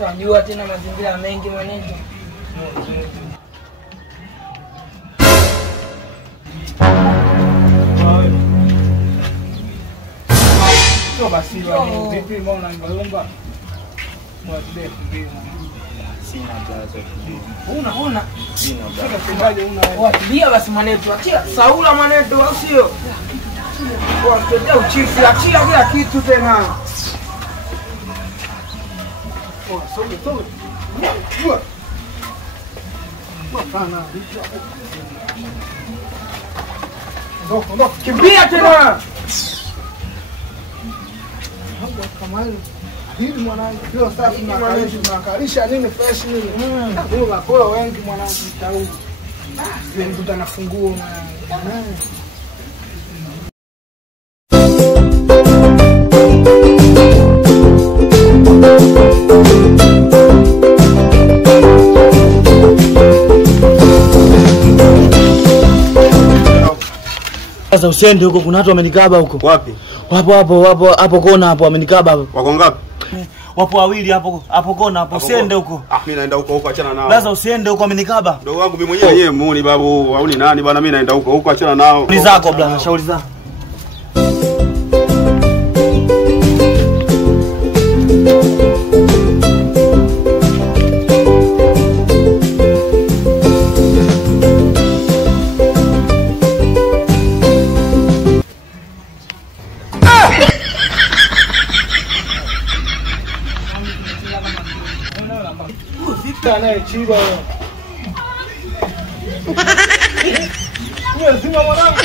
Unajua tena mazingira mengi mwanangu. Sio basi vipi mbona unaniomba? Mwatende kumbia. Sina blazo. Una. Sina blazo. Sasa tendaje una? Waambia basi mwanetu, achia Saula mwanetu au sio? Kwa tutea uchifu, achia kila kitu tena. Oh, sobe. Mapana. Ndio. Kimbia tena. Kamali. Hili mwanangu ndio safi tunakalisha nini fresh nini? Ndio makola wengi mwanangu mtau. Ndio mtu anafungua mwanangu. Sasa usiende huko, kuna watu wamenikaba huko. Wapi? Hapo kona hapo wamenikaba hapo. Wako ngapi? Wapo wawili hapo kona hapo. Usiende huko. Mimi naenda huko achana nao. Sasa usiende huko wamenikaba. Ndio wangu mimi mwenyewe yeye muone babu au ni nani bwana, mimi naenda huko achana nao. Ni zako bwana, shauri zako. Naye chiba. Wewe zima mwanangu.